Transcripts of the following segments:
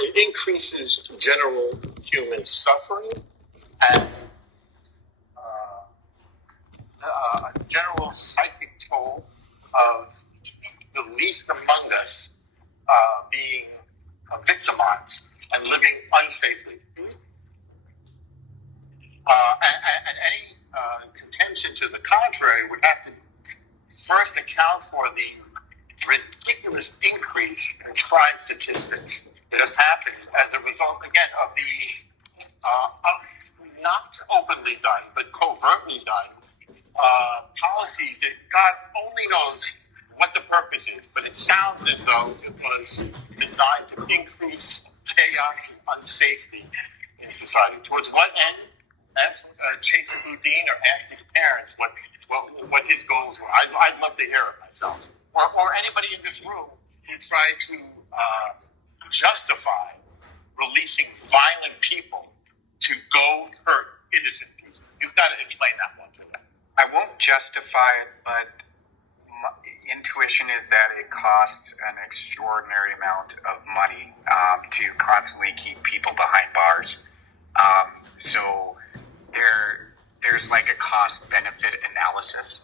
It increases general human suffering and general psychic toll of the least among us being victimized and living unsafely. And any contention to the contrary would have to first account for the ridiculous increase in crime statistics that has happened as a result, again, of these not openly done, but covertly done policies that God only knows what the purpose is, but it sounds as though it was designed to increase chaos and unsafety in society. Towards what end? Ask Chase Boudin or ask his parents what his goals were. I'd love to hear it myself. Or anybody in this room who tried to justify releasing violent people to go hurt innocent people. You've got to explain that one to them. I won't justify it, but my intuition is that it costs an extraordinary amount of money to constantly keep people behind bars. So there's like a cost-benefit analysis.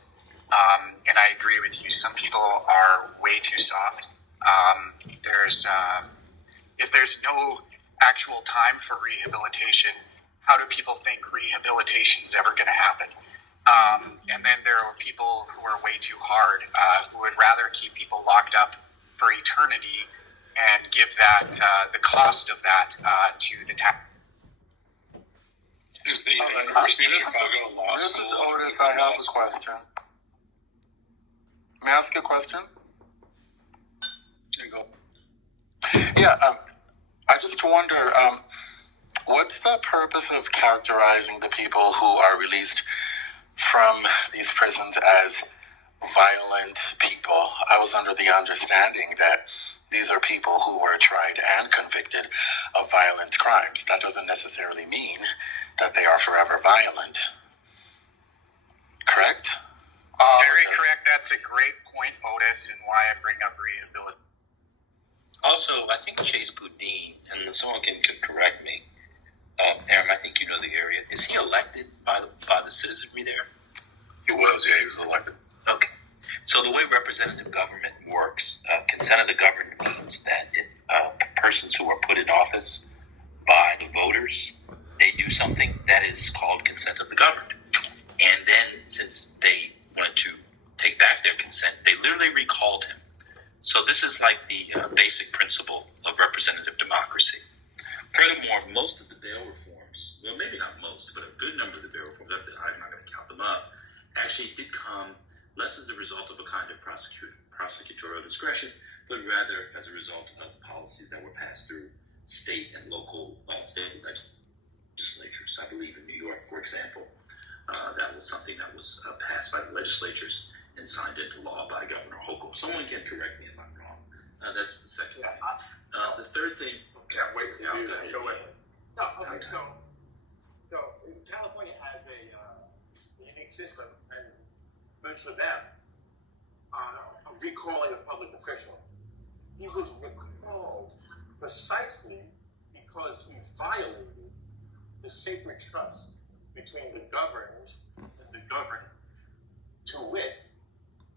And I agree with you. Some people are way too soft. If there's no actual time for rehabilitation, how do people think rehabilitation is ever going to happen? And then there are people who are way too hard, who would rather keep people locked up for eternity and give that the cost of that to the tax. This is Otis. I have a question. May I ask a question? There you go. Yeah, I just wonder, what's the purpose of characterizing the people who are released from these prisons as violent people? I was under the understanding that these are people who were tried and convicted of violent crimes. That doesn't necessarily mean that they are forever violent. Correct? Very correct. That's a great point, Otis, and why I bring up rehabilitation. Also, I think Chase Boudin, and someone can correct me, Aaron, I think you know the area. Is he elected by the citizenry there? He was, yeah, he was elected. Okay. So the way representative government works, consent of the governed means that persons who are put in office by the voters, they do something that is called consent of the governed. And then since they wanted to take back their consent, they literally recalled him. So this is like the basic principle of representative democracy. Furthermore, most of the bail reforms, well, maybe not most, but a good number of the bail reforms, I'm not going to count them up, actually did come less as a result of a kind of prosecutorial discretion, but rather as a result of policies that were passed through state and local legislatures. I believe in New York, for example, that was something that was passed by the legislatures and signed into law by Governor Hochul. Someone can correct me if I'm wrong. That's the second thing. The third thing. Can't wait to do that. Go ahead. No, okay. So California has a unique system, and good for them, of recalling a public official. He was recalled precisely because he violated the sacred trust between the governed and the governed. To wit,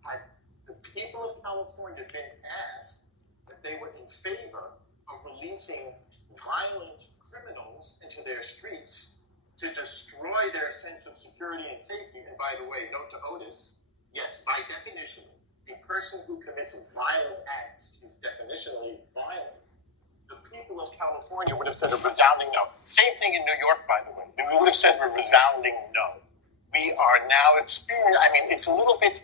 had the people of California been asked if they were in favor of releasing violent criminals into their streets to destroy their sense of security and safety, and by the way, note to Otis, yes, by definition, a person who commits violent acts is definitionally violent. The people of California would have said a resounding no. Same thing in New York, by the way. We would have said a resounding no. We are now experiencing, it's a little bit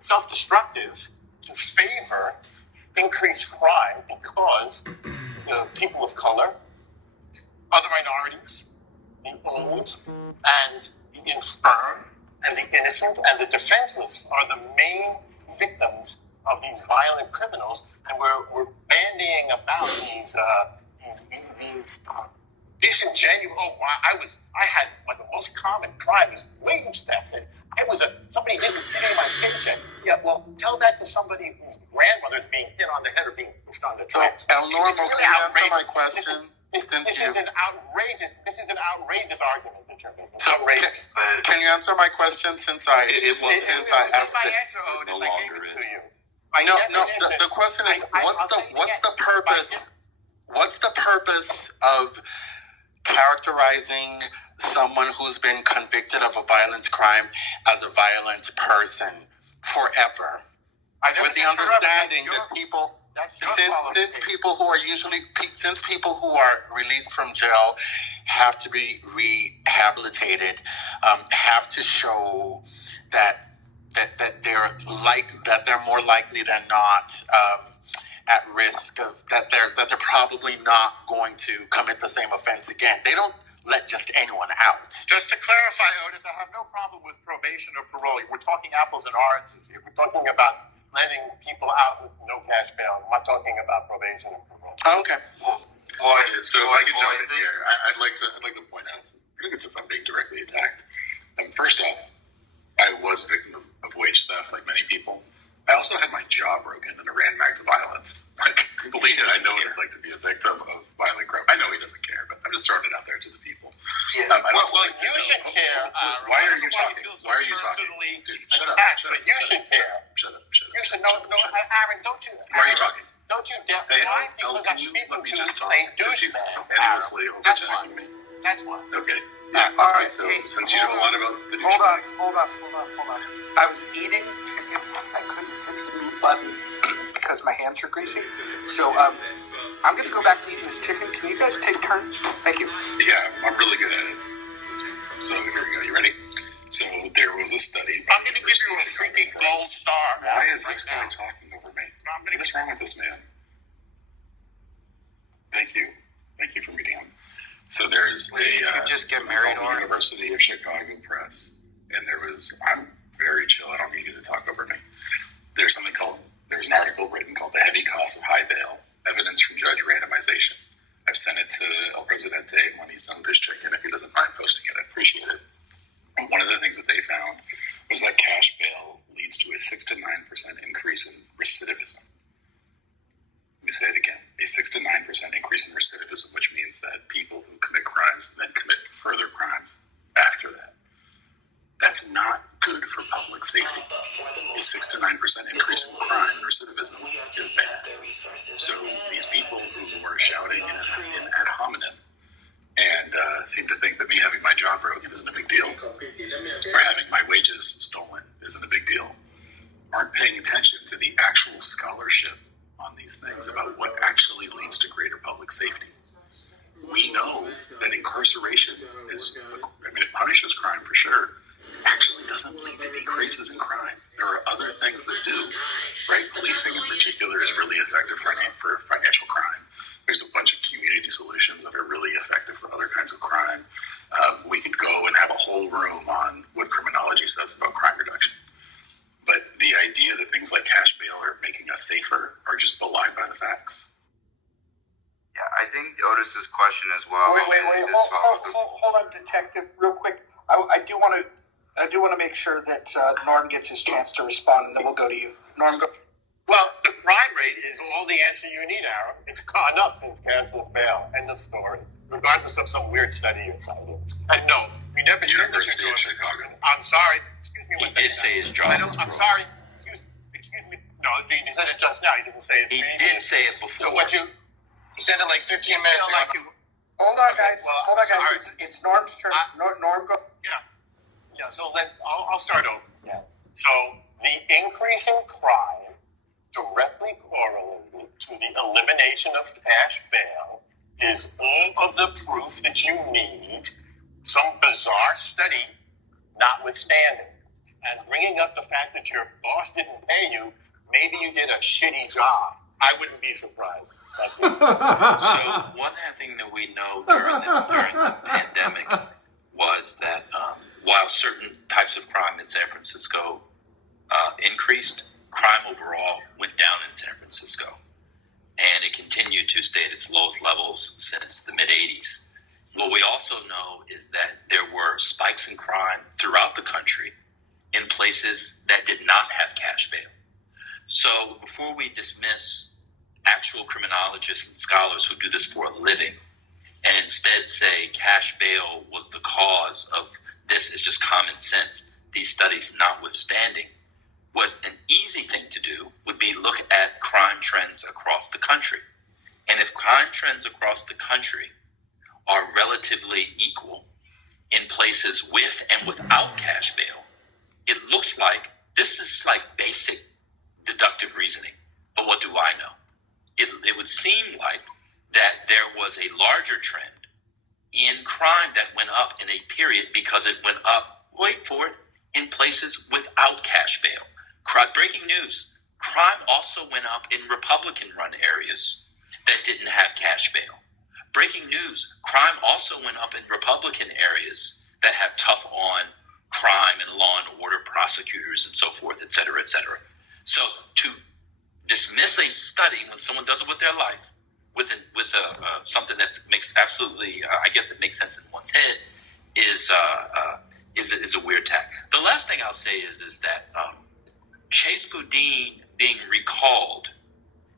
self-destructive to favor increased crime because the people of color, other minorities, the old, and the infirm, and the innocent, and the defenseless are the main victims of these violent criminals, and we're bandying about these disingenuous. I had the most common crime is wage theft. Somebody didn't pay my paycheck. Yeah, well, tell that to somebody whose grandmother's being hit on the head or being based on the So, trends. El Normo, It's really can you answer my outrageous. question? This is an outrageous argument that you're making. So, Outrageous. can you answer my question since I asked my it? answer, Otis, I gave it to you. No. The question is, what's the purpose? What's the purpose of characterizing someone who's been convicted of a violent crime as a violent person forever, with the understanding that people, since people who are released from jail have to be rehabilitated, have to show that they're more likely than not at risk of that they're probably not going to commit the same offense again. They don't let just anyone out. Just to clarify, Otis, I have no problem with probation or parole. We're talking apples and oranges here. We're talking about letting people out with no cash bail. I'm not talking about probation and parole. Okay. So I can jump in here. I'd like to point out, I think since I'm being directly attacked. First off, I was a victim of wage theft, like many people. I also had my jaw broken and I ran back to violence. Like, believe it, I know what it's like to be a victim of violent crime. I know he doesn't care, but I'm just throwing it out there to the people. Yeah. You should care. Why are you talking? Why are you talking? Dude, shut up. But you should care. Shut up. You should know. Aaron, don't you? Why are you talking? Don't you dare. Hey, Why? El, Because can I'm you speaking let me to just talk? a Because he's douchebag. endlessly That's why. overchatting me. That's why. Okay. All right, So hey, since you know a lot about the hold on. douchebags. I was eating chicken. I couldn't hit the mute button because my hands are greasy. So I'm going to go back to eating this chicken. Can you guys take turns? Thank you. Yeah, I'm really good at it. So here we go. You ready? So there was a study. I'm going to give you a freaking gold star. Why is this guy talking over me? What's wrong with this man? Thank you for meeting him. So there's Did you just get married, or University of Chicago Press, and I'm very chill. I don't need you to talk over me. There's an article written called "The Heavy Cost of High Bail: Evidence from Judge Randomization." I've sent it to El Presidente when he's done with this chicken. If he doesn't mind posting it, I appreciate it. And one of the things that they found was that cash bail leads to a 6 to 9% increase in recidivism. Let me say it again. A 6 to 9% increase in recidivism, which means that people who commit crimes and then commit further crimes after that. That's not good for public safety. A 6 to 9% increase in crime and recidivism is bad. So these people who were shouting in ad hominem and seem to think that me having my job broken isn't a big deal, or having my wages stolen isn't a big deal, aren't paying attention to the actual scholarship on these things about what actually leads to greater public safety. We know that incarceration it punishes crime for sure, actually doesn't lead to decreases in crime. There are other things that do, right? Policing in particular is really effective for financial crime. There's a bunch of community solutions that are really effective for other kinds of crime. We could go and have a whole room on what criminology says about crime reduction. But the idea that things like cash bail are making us safer are just belied by the facts. Yeah, I think Otis's question as well. Wait. Hold on, detective, real quick. I do want to make sure that Norm gets his chance to respond, and then we'll go to you. Norm, go. Well, the crime rate is all the answer you need, Aaron. It's gone up since cashless bail. End of story. Regardless of some weird study you cited. And no, we never said that University of Chicago. I'm sorry. Excuse me. He did say his job. I'm sorry. Excuse me. No, you said it just now. You didn't say it. He did say it before. So what you? He said it like 15 minutes ago. Hold on, guys. Sorry. It's Norm's turn. Norm, go. Yeah. So I'll start over. Yeah. So the increase in crime directly correlated to the elimination of cash bail is all of the proof that you need, some bizarre study notwithstanding. And bringing up the fact that your boss didn't pay you, maybe you did a shitty job. I wouldn't be surprised. So one thing that we know during the pandemic was that while certain types of crime in San Francisco increased, crime overall went down in San Francisco. And it continued to stay at its lowest levels since the mid-'80s. What we also know is that there were spikes in crime throughout the country in places that did not have cash bail. So before we dismiss actual criminologists and scholars who do this for a living and instead say cash bail was the cause of this is just common sense, these studies notwithstanding, what an easy thing to do would be look at crime trends across the country. And if crime trends across the country are relatively equal in places with and without cash bail, it looks like this is like basic deductive reasoning. But what do I know? It would seem like that there was a larger trend in crime that went up in a period because it went up, wait for it, in places without cash bail. Breaking news, crime also went up in Republican-run areas that didn't have cash bail. Breaking news, crime also went up in Republican areas that have tough on crime and law and order prosecutors and so forth, et cetera, et cetera. So to dismiss a study when someone does it with their life, with something that makes absolutely, I guess it makes sense in one's head, is a weird tack. The last thing I'll say is that Chase Boudin being recalled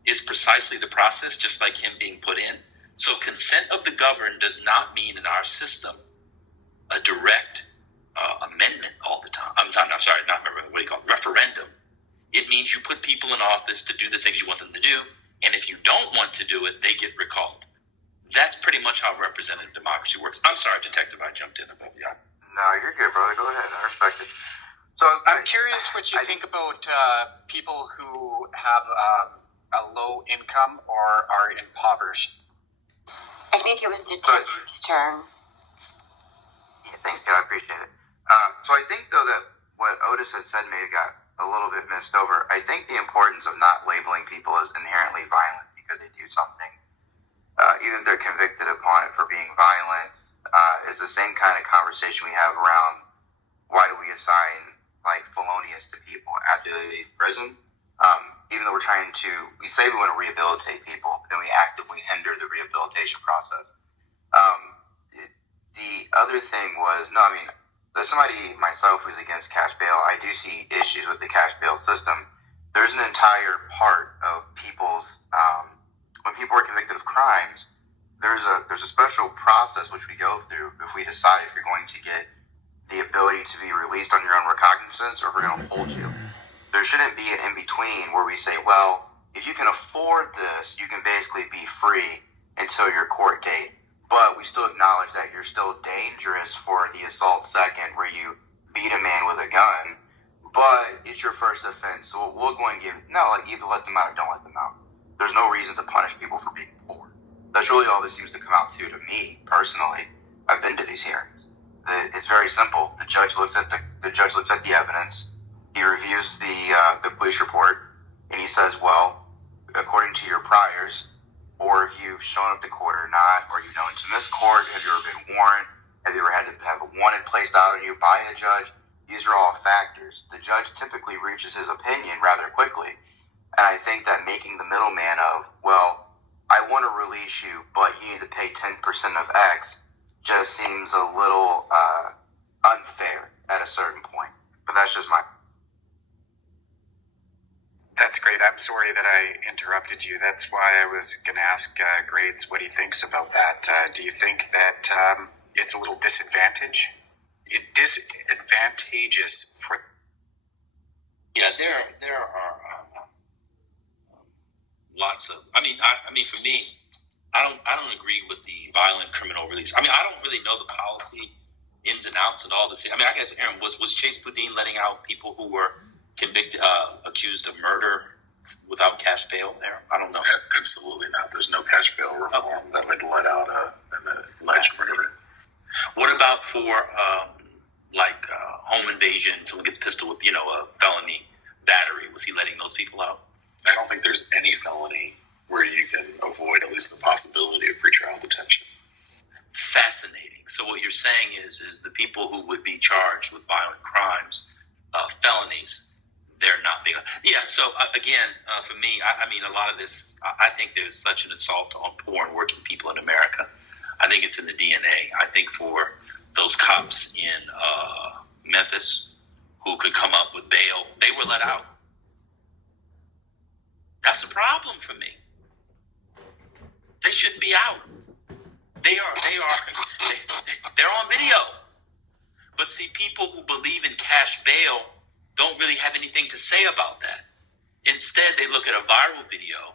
is precisely the process, just like him being put in. So consent of the governed does not mean in our system a direct amendment all the time. Referendum. It means you put people in office to do the things you want them to do, and if you don't want to do it, they get recalled. That's pretty much how representative democracy works. I'm sorry, Detective, I jumped in above you. No, you're good, brother. Go ahead. I respect it. So I'm curious what you think about people who have a low income or are impoverished. I think it was Detective's turn. Yeah, thanks, God. I appreciate it. So I think, though, that what Otis had said maybe got a little bit missed over. I think the importance of not labeling people as inherently violent because they do something, even if they're convicted upon it for being violent, is the same kind of conversation we have around why do we assign like felonious to people after they leave prison. Even though we say we want to rehabilitate people, then we actively hinder the rehabilitation process. The other thing was, as somebody myself who's against cash bail, I do see issues with the cash bail system. There's an entire part of people's, when people are convicted of crimes, there's a special process which we go through if we decide if you're going to get the ability to be released on your own recognizance or if we're going to hold you. There shouldn't be an in-between where we say, well, if you can afford this, you can basically be free until your court date. But we still acknowledge that you're still dangerous for the assault second where you beat a man with a gun, but it's your first offense. So we're going to either let them out or don't let them out. There's no reason to punish people for being poor. That's really all this seems to come out to me personally. I've been to these hearings. It's very simple. The judge looks at the evidence. He reviews the police report, and he says, well, according to your priors, or if you've shown up to court or not, or you know to miss court, have you ever been warned? Have you ever had to have a warrant placed out on you by a judge? These are all factors. The judge typically reaches his opinion rather quickly. And I think that making the middleman of, well, I want to release you, but you need to pay 10% of X just seems a little unfair at a certain point. But that's just my... That's great. I'm sorry that I interrupted you. That's why I was going to ask Grades what he thinks about that. Do you think that it's a little disadvantageous for? Yeah, there are lots of. I mean, for me, I don't agree with the violent criminal release. I mean, I don't really know the policy ins and outs and all this. I mean, I guess Aaron was Chase Boudin letting out people who were convicted, accused of murder without cash bail there? I don't know. Absolutely not. There's no cash bail reform that would let out an alleged murderer. What about for home invasion? Someone gets pistol with a felony battery. Was he letting those people out? I don't think there's any felony where you can avoid at least the possibility of pretrial detention. Fascinating. So what you're saying is the people who would be charged with violent crimes, felonies, they're not big. Yeah. So again, for me, I mean, a lot of this, I think there's such an assault on poor and working people in America. I think it's in the DNA. I think for those cops in Memphis who could come up with bail, they were let out. That's a problem for me. They shouldn't be out. They're on video. But see, people who believe in cash bail don't really have anything to say about that. Instead, they look at a viral video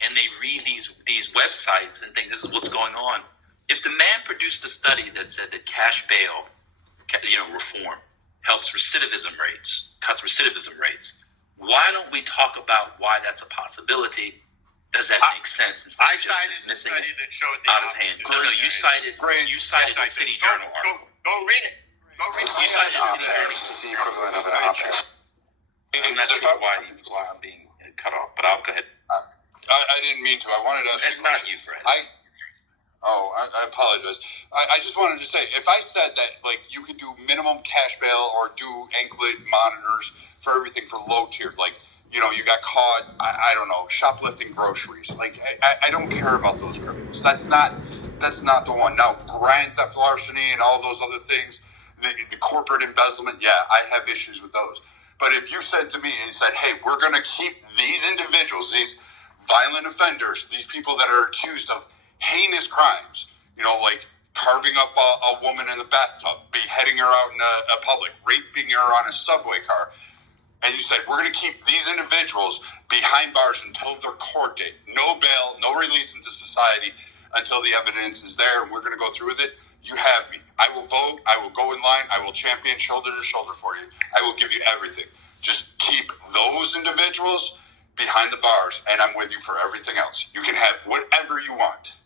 and they read these websites and think this is what's going on. If the man produced a study that said that cash bail, reform helps recidivism rates, cuts recidivism rates, why don't we talk about why that's a possibility? Does that make sense? I cited the study that showed the out of hand. No, you cited the City Journal article. Go read it. You cited the City Journal. It's the equivalent of an op-ed. I'm not sure why I'm being cut off, but I'll go ahead. I didn't mean to. I wanted to ask you a Not question. you, Fred. I apologize. I just wanted to say, if I said that, like, you could do minimum cash bail or do anklet monitors for everything for low tier, like, you got caught, I don't know, shoplifting groceries. Like, I don't care about those criminals. That's not the one. Now, grand theft larceny and all those other things, the corporate embezzlement, yeah, I have issues with those. But if you said to me and said, hey, we're going to keep these individuals, these violent offenders, these people that are accused of heinous crimes, like carving up a woman in the bathtub, beheading her out in a public, raping her on a subway car, and you said, we're going to keep these individuals behind bars until their court date. No bail, no release into society until the evidence is there, and we're going to go through with it. You have me. I will vote. I will go in line. I will champion shoulder to shoulder for you. I will give you everything. Just keep those individuals behind the bars, and I'm with you for everything else. You can have whatever you want.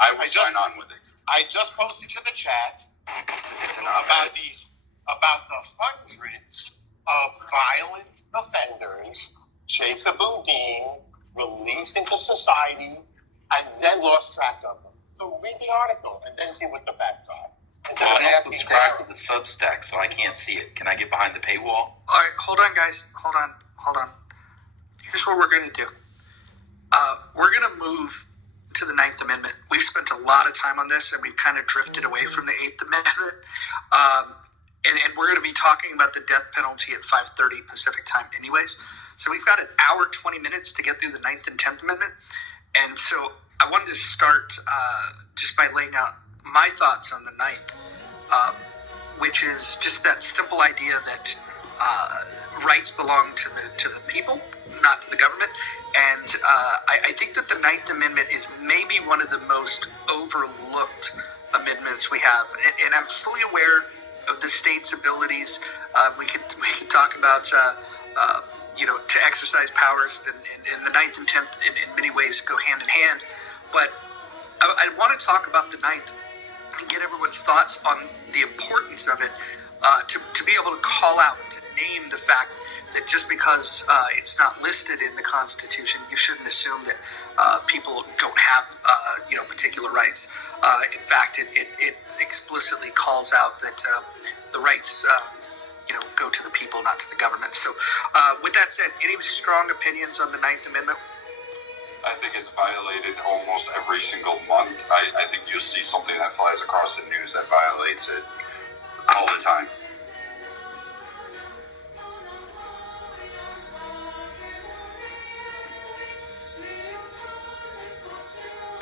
I will sign on with it. I just posted to the chat It's an about op-ed. the hundreds of violent offenders, Chesa Boudin, released into society, and then lost track of them. So read the article and then see what the facts are. Well, I don't subscribe to the Substack, so I can't see it. Can I get behind the paywall? All right, hold on, guys. Hold on. Here's what we're going to do. We're going to move to the 9th Amendment. We've spent a lot of time on this, and we've kind of drifted away from the 8th Amendment. And we're going to be talking about the death penalty at 5:30 Pacific time anyways. So we've got an hour, 20 minutes to get through the 9th and 10th Amendment. And so I wanted to start just by laying out my thoughts on the 9th, which is just that simple idea that rights belong to the people, not to the government. And I think that the 9th Amendment is maybe one of the most overlooked amendments we have. And I'm fully aware of the state's abilities. We could talk about to exercise powers, and the 9th and 10th in many ways go hand in hand. But I want to talk about the 9th and get everyone's thoughts on the importance of it, to be able to call out, to name the fact that just because it's not listed in the Constitution, you shouldn't assume that people don't have particular rights. In fact, it explicitly calls out that the rights go to the people, not to the government. So with that said, any strong opinions on the 9th Amendment? I think it's violated almost every single month. I think you'll see something that flies across the news that violates it all the time.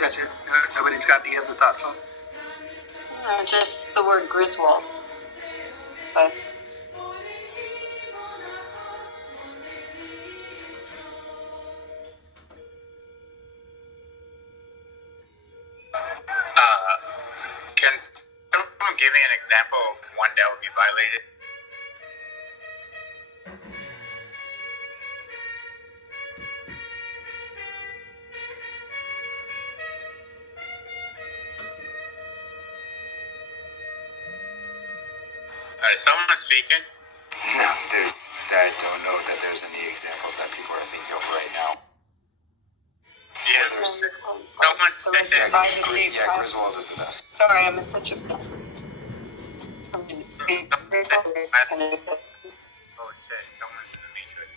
That's it. Nobody's got any other thoughts on it? Just the word Griswold. But Can someone give me an example of one that would be violated? Someone speaking? No, I don't know that there's any examples that people are thinking of right now. Yeah, there's someone said that. Griswold is the best. sorry, I'm such a. Oh shit, someone's in the matrix.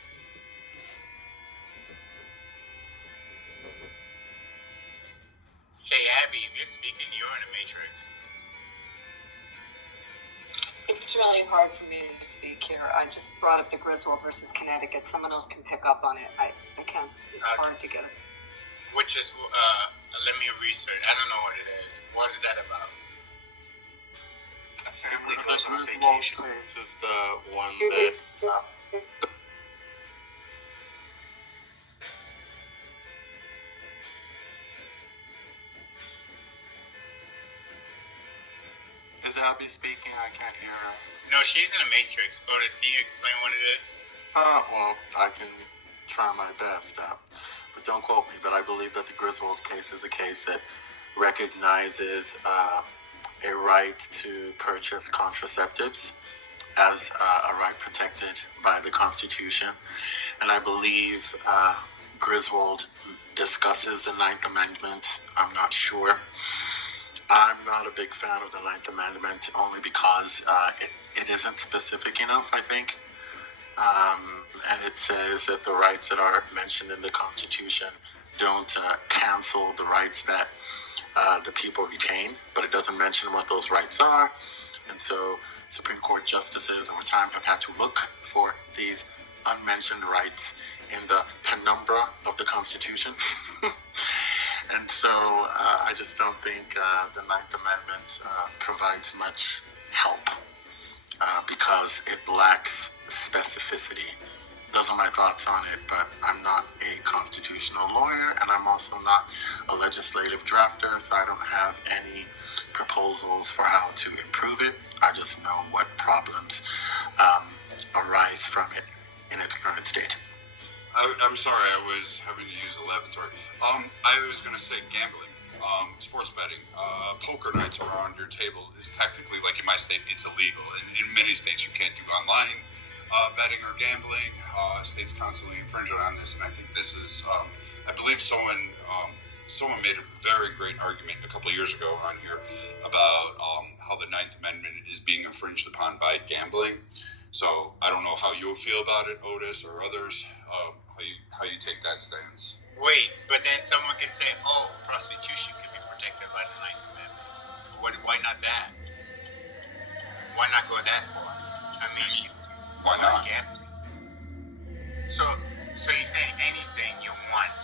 Hey Abby, if you're speaking, you're in the matrix. It's really hard for me to speak here. I just brought up the Griswold versus Connecticut. Someone else can pick up on it. I can't. It's hard to get us. which is, let me research. I don't know what it is. What is that about? The Griswold case is the one that. Is Abby speaking? I can't hear her. No, she's in a matrix. Otis, can you explain what it is? Well, I can try my best, but don't quote me. But I believe that the Griswold case is a case that recognizes a right to purchase contraceptives as a right protected by the Constitution. And I believe Griswold discusses the Ninth Amendment. I'm not sure. I'm not a big fan of the Ninth Amendment only because it isn't specific enough, I think. And it says that the rights that are mentioned in the Constitution don't cancel the rights that the people retain, but it doesn't mention what those rights are. And so Supreme Court justices over time have had to look for these unmentioned rights in the penumbra of the Constitution. And so I just don't think the Ninth Amendment provides much help because it lacks specificity. Those are my thoughts on it, but I'm not a constitutional lawyer, and I'm also not a legislative drafter, so I don't have any proposals for how to improve it. I just know what problems arise from it in its current state. I'm sorry, I was having to use a lavatory. I was going to say gambling, sports betting, poker nights around your table is technically, like in my state, it's illegal. In many states, you can't do online betting or gambling. States constantly infringe on this, and I think this is, I believe someone made a very great argument a couple of years ago on here about how the Ninth Amendment is being infringed upon by gambling. So I don't know how you feel about it, Otis, or others, how you take that stance. Wait, but then someone can say, oh, prostitution can be protected by the Ninth Amendment. Why not that? Why not go that far? I mean, why not? So you're saying anything you want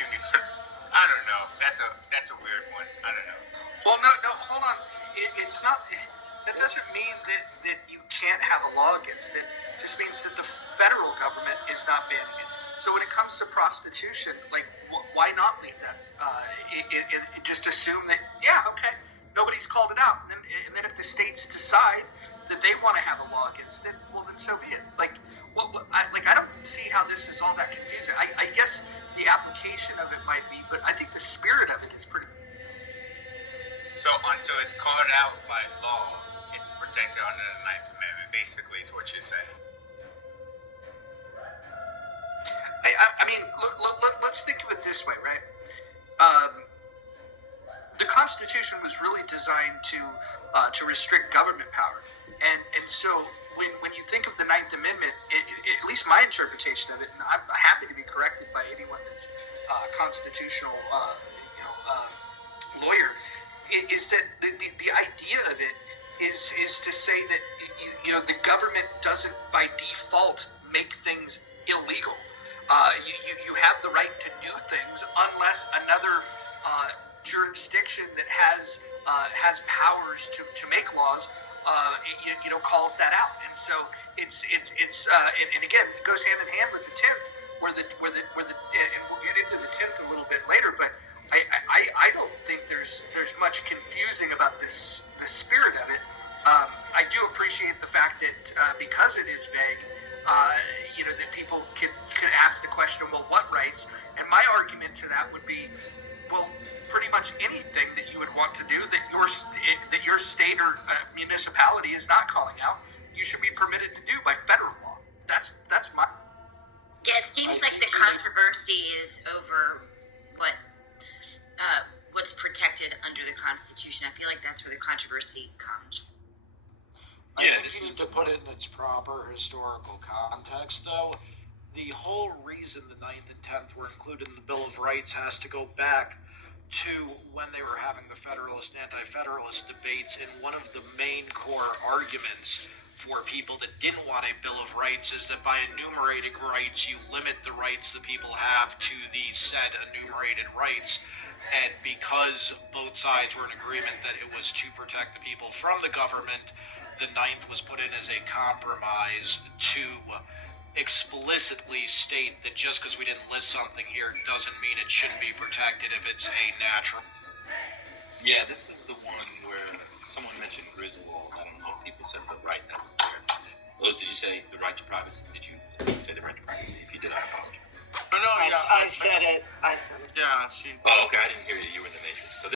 can be, I don't know. That's a weird one. I don't know. Well, no, hold on. It's not. That doesn't mean that you can't have a law against it. It just means that the federal government is not banning it. So when it comes to prostitution, like, why not leave that? Just assume that, yeah, okay, nobody's called it out. And then if the states decide that they want to have a law against it, well, then so be it. I don't see how this is all that confusing. I guess the application of it might be, but I think the spirit of it is pretty. So until it's called out by law, it's protected under the Ninth Amendment, basically, is what you're saying. I mean, let's think of it this way, right? The Constitution was really designed to restrict government power, and so when you think of the Ninth Amendment, at least my interpretation of it, and I'm happy to be corrected by anyone that's constitutional, lawyer, is that the idea of it is to say that the government doesn't by default make things illegal. You have the right to do things unless another jurisdiction that has powers to make laws calls that out. And so it's and again, it goes hand in hand with the 10th, where the and we'll get into the 10th a little bit later, but I don't think there's much confusing about the spirit of it. I do appreciate the fact that because it is vague, that people can ask the question, well, what rights? And my argument to that would be, well, pretty much anything that you would want to do that your state or municipality is not calling out, you should be permitted to do by federal law. That's my. Yeah, it seems like the controversy is over what's protected under the Constitution. I feel like that's where the controversy comes. I think you need to put it in its proper historical context, though. The whole reason the 9th and 10th were included in the Bill of Rights has to go back to when they were having the Federalist and Anti-Federalist debates, and one of the main core arguments for people that didn't want a Bill of Rights is that by enumerating rights, you limit the rights that people have to the said enumerated rights. And because both sides were in agreement that it was to protect the people from the government, the 9th was put in as a compromise to explicitly state that just because we didn't list something here doesn't mean it shouldn't be protected if it's a natural. Yeah, this is the one where someone mentioned Griswold. I don't know if people said the right that was there. Liz, did you say the right to privacy? Did you say the right to privacy? If you did, I apologize. I said it. Yeah, she. Oh, okay. I didn't hear you. You were in the matrix. So